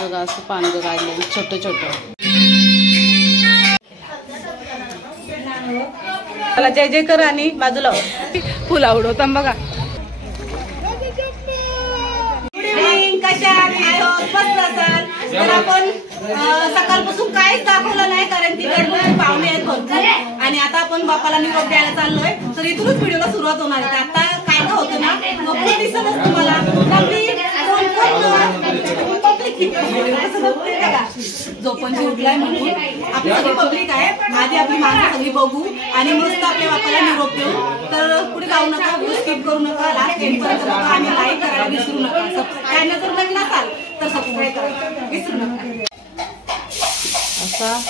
बघा असं पानगं काढले छोटं छोटं. मला जय जय कर आणि बाजूला फुल आवडवता बघा. तर आपण सकाळपासून काहीच दाखवलं नाही कारण तिकडे पाहुणे आहेत भरपूर आणि आता आपण बाप्पाला निरोप द्यायला चाललोय. तर इथूनच व्हिडिओला सुरुवात होणार आहे. आता काय काय होतं ना मग दिसतच तुम्हाला झोपणची उठलाय म्हणून आपली सगळी पब्लिक आहे. आधी आपली माणसं सगळी बघू आणि मस्त आपल्या बाप्पाला निरोप देऊ. तर पुढे जाऊ नका, स्किप करू नका, लास्ट एंड पर्यंत बघा आणि लाईक करायला विसरू नका. चॅनल जर नवीन असाल तर सबस्क्राईब करायला विसरू नका. असा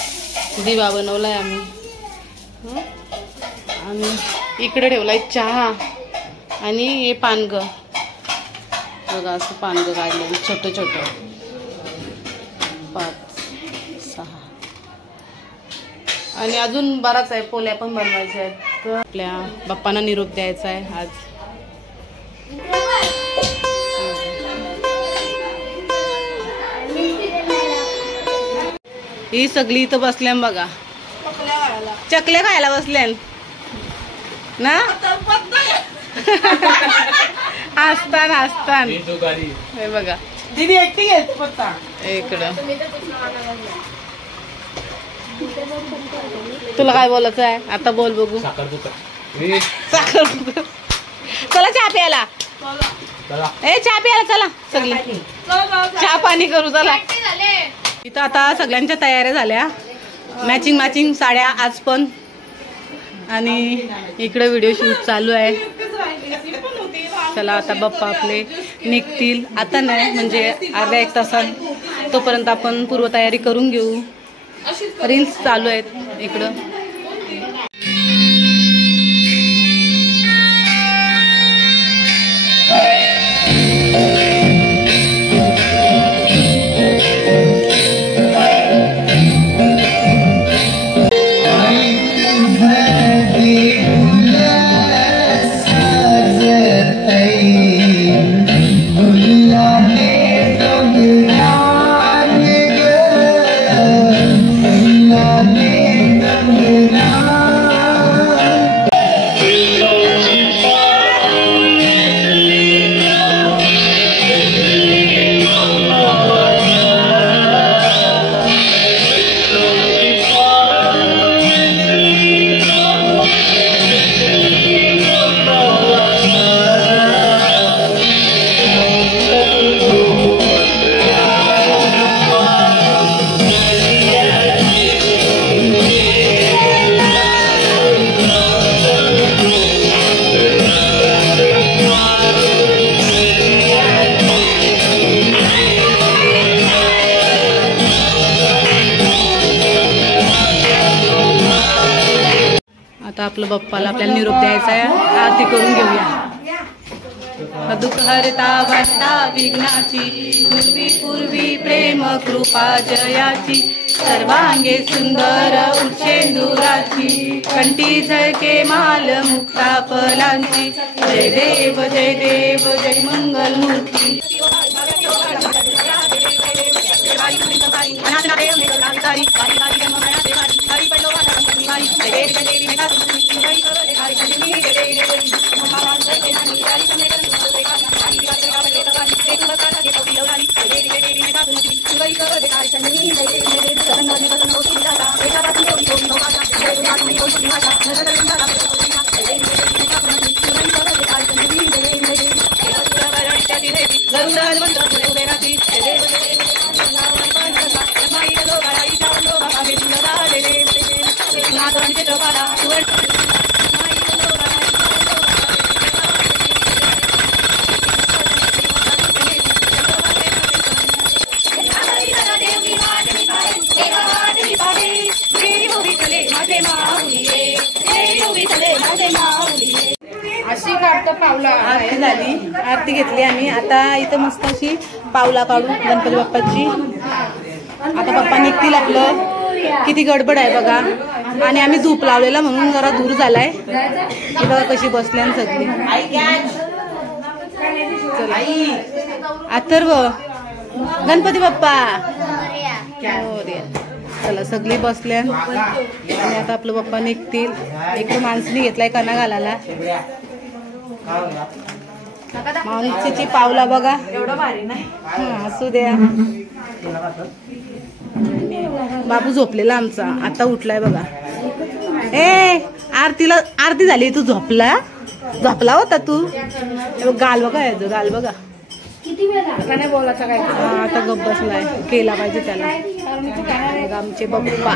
दिवा बनवलाय आम्ही आणि इकडे ठेवलाय चहा आणि हे पानगं बघा असं पानगं काढलं छोटं छोटं 5 6 आणि अजून बराच आहे. पोल्या पण बनवायच्या आहेत. तर आपल्या बाप्पांना निरोप द्यायचा आहे आज. ही सगळी इथं बसल्यान बघा चकल्या खायला बसल्यान ना. हसतान हसतान हे बघा दीदी ऍक्टिंग आहे इकडं. तुला काय बोलायचं आहे आता बोल बघू. साखर चला चहा प्यायला. ए चहा प्यायला चला सगळी चहा पाणी करू चला. इथं आता सगळ्यांच्या तयाऱ्या झाल्या. मॅचिंग साड्या आज पण आणि इकडे व्हिडिओ शूट चालू आहे. चला आता बाप्पा आपले निघतील. आता नाही म्हणजे अर्ध्या 1 तासात तोपर्यंत आपण पूर्वतयारी करून घेऊ. रील्स चालू आहेत इकडं. आता आपलं बाप्पाला आपल्याला निरोप द्यायचा आहे. आरती करून घेऊया. दुःख हरता वार्ता विघ्नाची पूर्वी प्रेम कृपा जयाची सर्वांगे सुंदर उच्चेंदुराची कंठी झळके माल मुक्ता फलांची जय देव जय मंगल मूर्ती. आरती झाली, आरती घेतली आम्ही. आता इथं मस्त अशी पावला काढू गणपती बाप्पाची. आता बाप्पा निघतील. आपलं किती गडबड आहे बघा. आणि आम्ही धूप लावलेला म्हणून जरा दूर झालाय. ही बघा कशी बसल्यान सगळी. अथर्व गणपती बाप्पा मोरया. चला सगळी बसल्या आणि आता आपलं पप्पा निघतील. एक तर माणसाने घेतलाय कणा घालायला. माणसाची पावला बघा एवढं भारी नाही. असू द्या. बाबू झोपलेला आमचा आता उठलाय बघा. आरती झाली. तू झोपला होता तू. गाल बघा याचं गाल बघा. नाही बोलायचा काय. आता गप्प बसलाय. केला पाहिजे त्याला. आमचे बाप्पा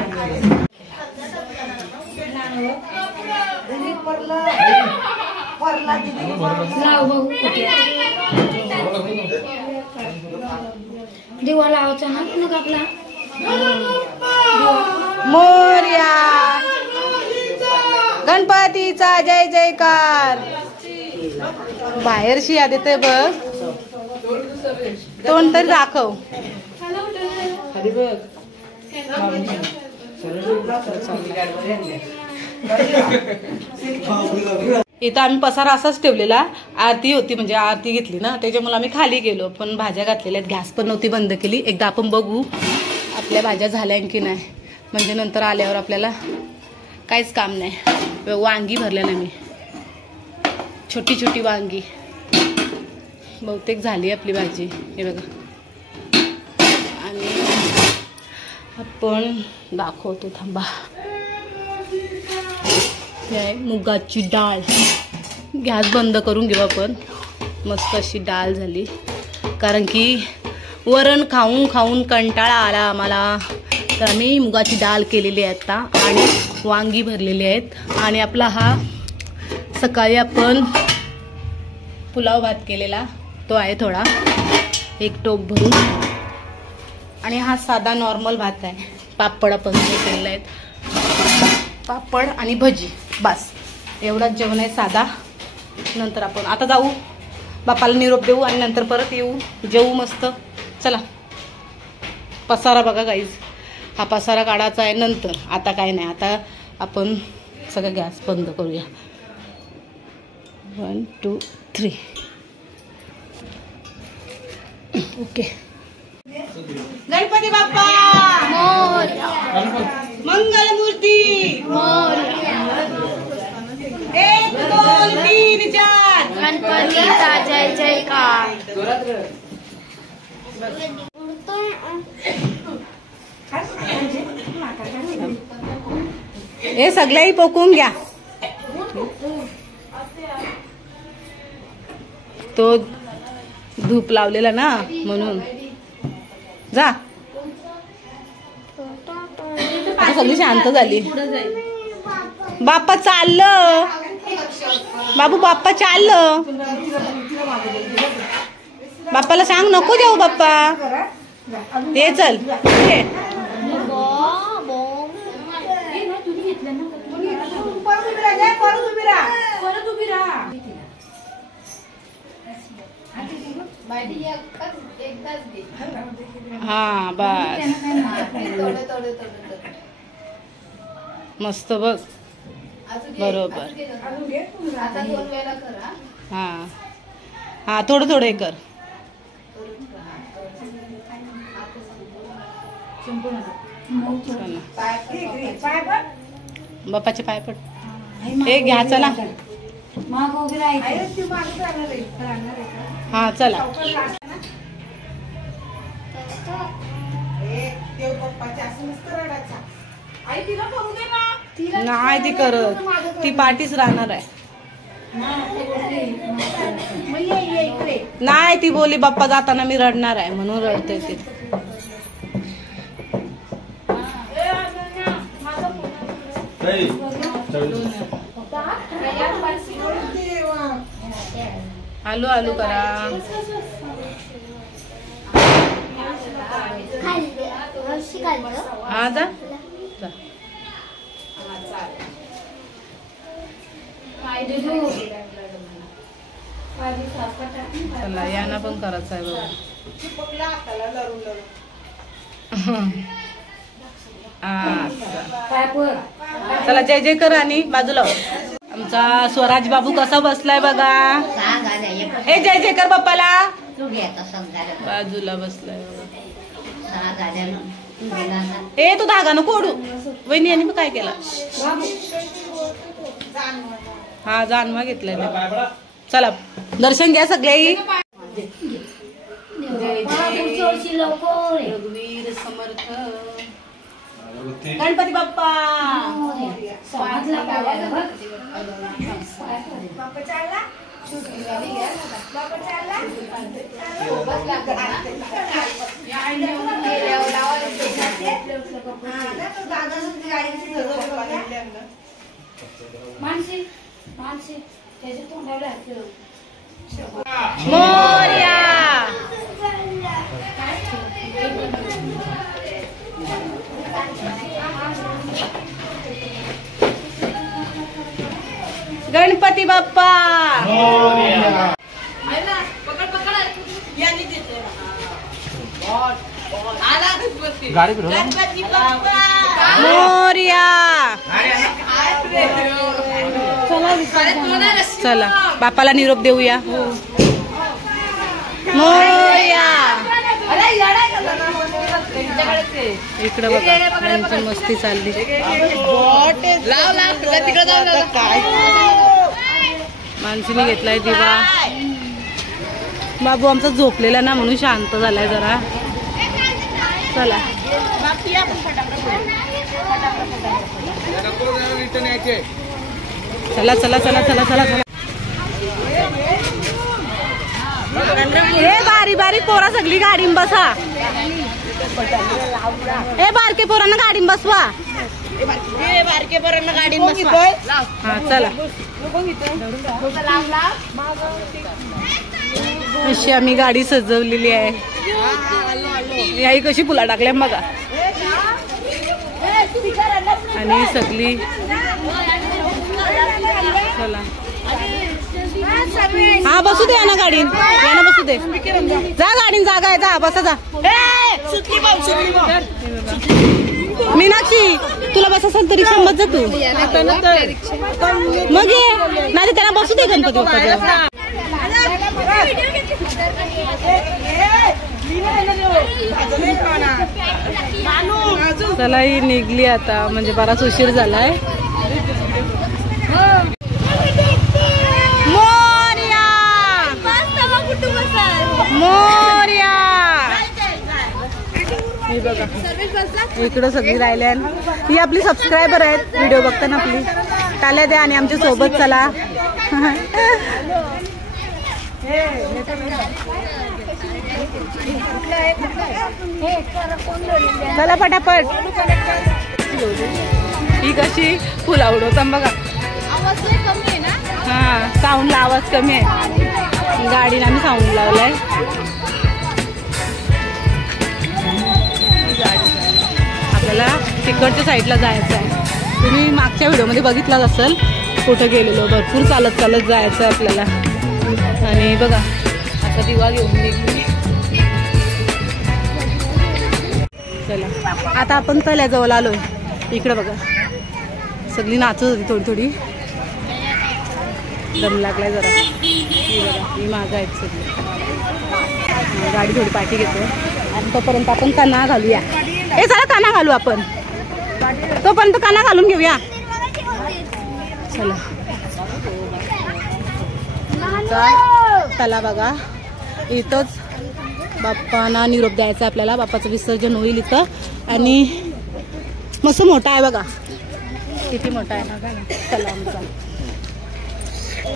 दिवा लावायचा ना मग आपला मोरया. गणपतीचा जय जयकार. बाहेरशी याद येते बघ. तोंड तरी दाखव. इथं आम्ही पसारा असाच ठेवलेला. आरती होती म्हणजे आरती घेतली ना त्याच्यामुळे आम्ही खाली गेलो. पण भाज्या घातलेल्या आहेत. गॅस पण नव्हती बंद केली. एकदा आपण बघू आपल्या भाज्या झाल्या की नाही. म्हणजे नंतर आल्यावर आपल्याला काहीच काम नाही. वांगी भरलेलं मी. छोटी छोटी वांगी बहुतेक झाली आपली भाजी. हे बघा. आणि आपण दाखवतो थांबा. हे आहे मुगाची डाळ. गॅस बंद करून घेऊ आपण. मस्त अशी डाळ झाली. कारण की वरण खाऊन खाऊन कंटाळा आला आम्हाला. तर आम्ही मुगाची डाळ केलेली आहे आता. आणि वांगी भरलेली आहेत. आणि आपला हा सकाळी आपण पुलाव भात केलेला तो आहे थोडा. एक टोप भरून. आणि हा साधा नॉर्मल भात आहे. पापड आपण केलेले आहेत. पापड आणि भजी बस एवढाच जेवण आहे साधा. नंतर आपण आता जाऊ बापाला निरोप देऊ आणि नंतर परत येऊ जेवू मस्त. चला. पसारा बघा गाईज. हा पसारा काढायचा आहे नंतर. आता काय नाही. आता आपण सगळं गॅस बंद करूया. 1 2 3 ओके. गणपती बाप्पा मंगलमूर्ती. 1 2 3 4 गणपतीचा जय जयकार. हे सगळ्याही पोकून घ्या. तो धूप लावलेला ना म्हणून. जा. आता सगळी शांत झाली. बाप्पा चाललं. बाबू बाप्पा चाललं. बाप्पाला सांग नको जाऊ बाप्पा. ये चल. हा बस. मस्त बघ. बरोबर. हा हा थोडं थोडं हे कर. बाप्पाचे पाय पड. हे घ्या चला. हा चला. नाही ती करत. ती पाठीच राहणार आहे. नाही ती बोली बाप्पा जाताना मी रडणार आहे म्हणून रडते ती. आलू आलू करा. हा जा. चला यांना पण करायचं आहे बघा. चला जय जय कर. आणि बाजूला आमचा स्वराज बाबू कसा बसलाय बघा. हे जय जय कर बाप्पाला. बाजूला बसलाय बघा. ए तू धागा नको ओढू. वहिनी यांनी मग काय केलं? हा जानवा घेतलाय. चला दर्शन घ्या सगळे. रघुवीर समर्थ गणपती बाप्पा. मोरया. गणपती बाप्पा. गणपती बाप्पा मोरया. चला बाप्पाला निरोप देऊया. मोरया. इकडं बघा त्यांची मस्ती चालली. माणसीने घेतलाय दिवा. बाबू आमचा झोपलेला ना म्हणून शांत झालाय जरा. चला चला चला चला चला चला चला. हे बारी बारी पोरा सगळी गाडीन बसा. हे बारके पोरांना गाडीन बसवा. बारके पोरांना गाडीन बसवा. हा चला. अशी आम्ही गाडी सजवलेली आहे. याही कशी फुला टाकल्या बघा. आणि सगळी चला. हा बसू दे ना गाडीन. याना बसू दे. जा गाडीन जागा आहे. जा बसा जा. मीनाक्षी तुला बस असेल तरी समज जा तू. मग ये नाही त्यांना बसू दे गणपती बाप्पा. चला ही निघली आता. म्हणजे बराच उशीर झालाय. मोरया मोरया. हे बघा इकडं सगळी राहिल्या. ही आपली सबस्क्रायबर आहेत. व्हिडिओ बघताना आपली टाल्या द्या आणि आमच्या सोबत चला. चला पटापट. ही कशी फुला उडवता बघा. हा साऊंडला आवाज कमी आहे. गाडीला आम्ही साऊंड लावलाय. आपल्याला तिकडच्या साईडला जायचं आहे. तुम्ही मागच्या व्हिडिओमध्ये बघितलाच असेल. कुठं गेलेलो भरपूर चालत चालत जायचं आहे आपल्याला. आणि बघा आता दिवा घेऊन निघली. चला आता आपण तल्याजवळ आलोय. इकडे बघा सगळी नाचत होती थोडी थोडी. दम लागलाय जरा. ही बघा ही मागं आहेत सगळी. गाडी थोडी पाठी घेतो. आणि तोपर्यंत आपण काना घालूया. हे चला काना घालू आपण. तोपर्यंत काना घालून घेऊया. चला चला बघा इथंच बाप्पांना निरोप द्यायचा आपल्याला. बाप्पाचं विसर्जन होईल इथं. आणि मस्त मोठा आहे बघा. किती मोठा आहे ना. चला आमचा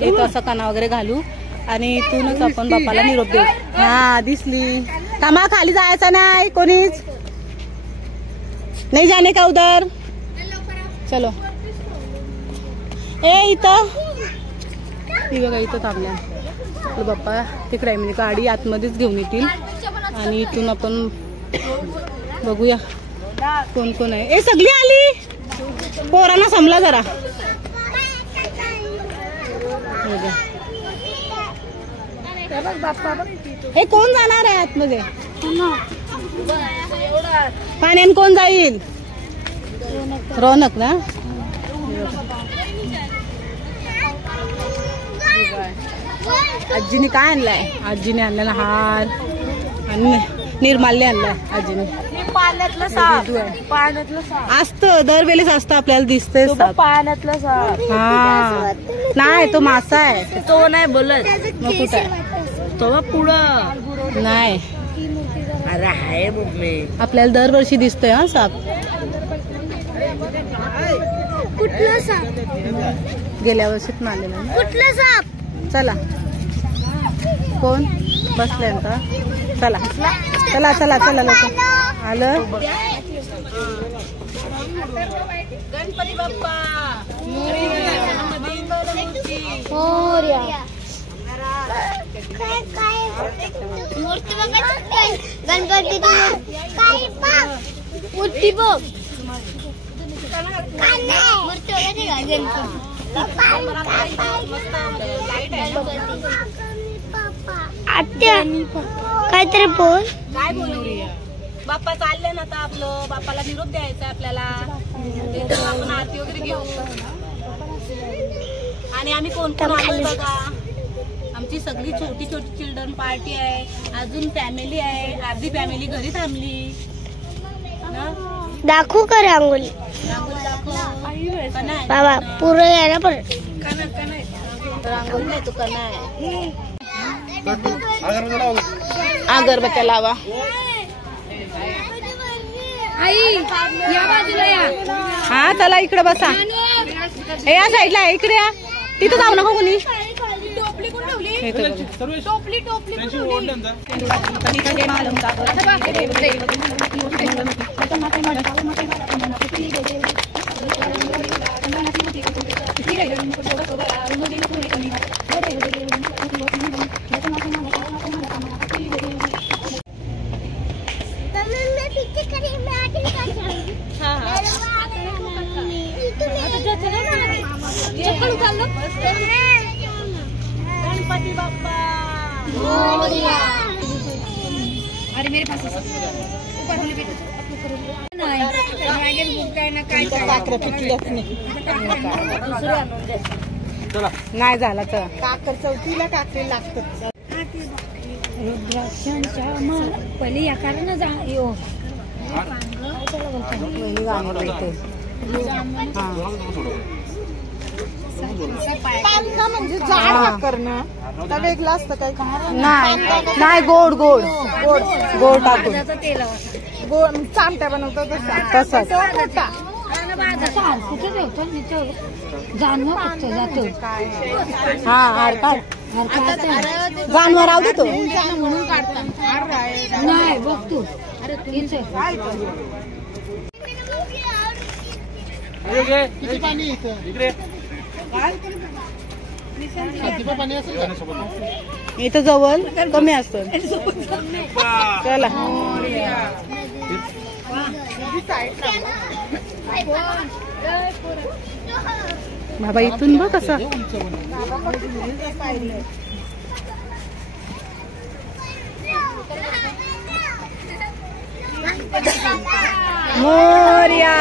इथं असं काना वगैरे घालू आणि इथूनच आपण बाप्पाला निरोप देऊ. हा दिसली. कामा खाली जायचं नाही कोणीच. नाही जाणे का उधर. चलो ए इथं. ही बघा इथं थांबल्या. बाप्पा तिकडे आहे. म्हणजे गाडी आतमध्येच घेऊन येतील. आणि इथून आपण बघूया कोण कोण आहे. ए सगळी आली. पोरांना समला जरा. हे कोण जाणार आहे आतमध्ये. पाण्यान कोण जाईल. रौनक ना. आजीने काय आणलाय. आजीने आणलेला हार. आणि निर्माल्य आणलाय आजीने. पाण्यातलं साप, पाण्यातलं साप असतं दरवेळेस असतं, आपल्याला दिसतंय साप. पाण्यातलं साप. हा नाही, तो मासा आहे. तो नाही बोलत. मग कुठं आहे? तो पुढं नाही. अरे आहे मम्मी. आपल्याला दरवर्षी दिसतोय हा साप. कुठला साप? गेल्या वर्षीच मारलेला. कुठला साप? चला कोण बसले का? चला चला चला चला लोक आलं. गणपती बाप्पा गणपती मूर्ती बघ. काहीतरी बोल. काय बोलू? बाप्पा चालले ना आता आपलं. बाप्पाला निरोप द्यायचा आपल्याला. आपण आरती वगैरे घेऊ. आणि आम्ही कोण कोण आलोय बघा. आमची सगळी छोटी छोटी चिल्ड्रन पार्टी आहे. अजून फॅमिली आहे. अर्धी फॅमिली घरी थांबली. दाखवू का रांगोळी? बाबा पुरं यायला पण रांगोळी नाही तू का नाही. अगरबत्त्या लावा. आई या बाजूला या. हा चला इकडे बसा. हे या साईडला आहे. इकडे या. तिथं जाऊ नका कोणी. गणपती बाप्पा. अरे मेरे पास नाही झाला तर काकर चौथीला काकरी लागतं. रुद्राक्षांच्या पहिले या कारण जा यो म्हणजे जाड करणं का वेगळं असतं काही? नाही नाही, गोड गोड गोड गोड टाकून गोड चामट्या बनवतो तसंच. हा हार काढ. जानवर राहू देतो म्हणून काढतात. नाही बघ तू. किती पाणी इकडे इथं जवळ कमी असतं. चला बाबा इथून बघ कसं. मोरया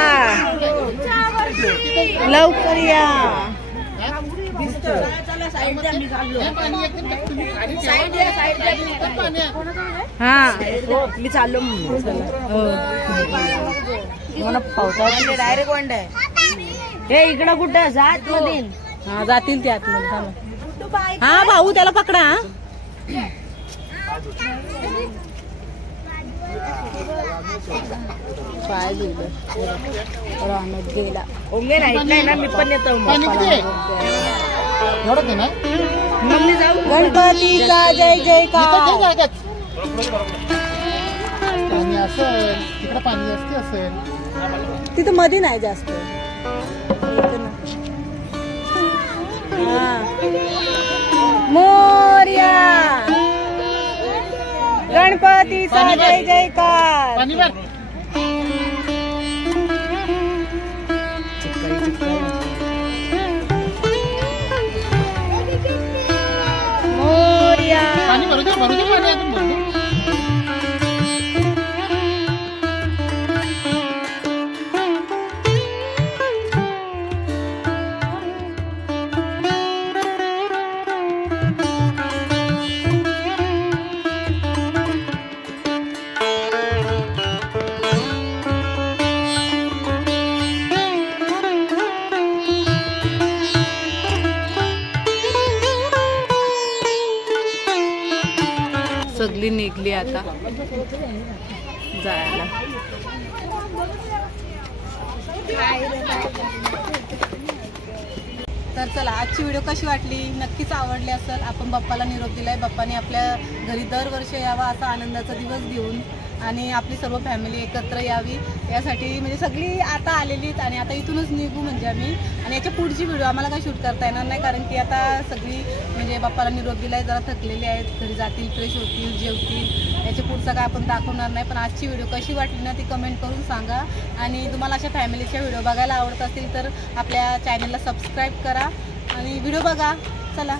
लवकर या. हा मी चाललो. मला पावसाळ्यात डायरेक्ट वन आहे. हे इकडं कुठं जात मध्ये. हा जातील ते आतमध्ये. हा भाऊ त्याला पकडा. पाय राहण्यात गेला. ओंगे नाही ना मी पण येतो. मग जाऊ. गणपतीचा जय जयकार. पाणी असेल तिकडे, पाणी असते असेल तिथं मध्ये नाही जास्त. मोरया गणपतीचा जय जयकार. पाणी भर. मोरया. पाणी भरू दे पाणी अजून भरू दे. निघली आता जायला. तर चला, आजची व्हिडिओ कशी वाटली नक्कीच आवडली असेल. आपण बाप्पाला निरोप दिलाय. बाप्पाने आपल्या घरी दरवर्षी यावा असा आनंदाचा दिवस घेऊन आणि आपली सर्व फॅमिली एकत्र यावी यासाठी म्हणजे सगळी आता आलेलीत आणि आता इथूनच निघू म्हणजे आम्ही. आणि याच्या पुढची व्हिडिओ आम्हाला काही शूट करता येणार नाही कारण की आता सगळी म्हणजे बाप्पाला निरोप दिलाय, जरा थकलेली आहेत, घरी जातील, फ्रेश होतील, जेवतील. याच्या पुढचा काय आपण दाखवणार नाही. पण आजची व्हिडिओ कशी वाटली ना ती कमेंट करून सांगा. आणि तुम्हाला अशा फॅमिलीच्या व्हिडिओ बघायला आवडत असतील तर आपल्या चॅनलला सबस्क्राईब करा आणि व्हिडिओ बघा. चला.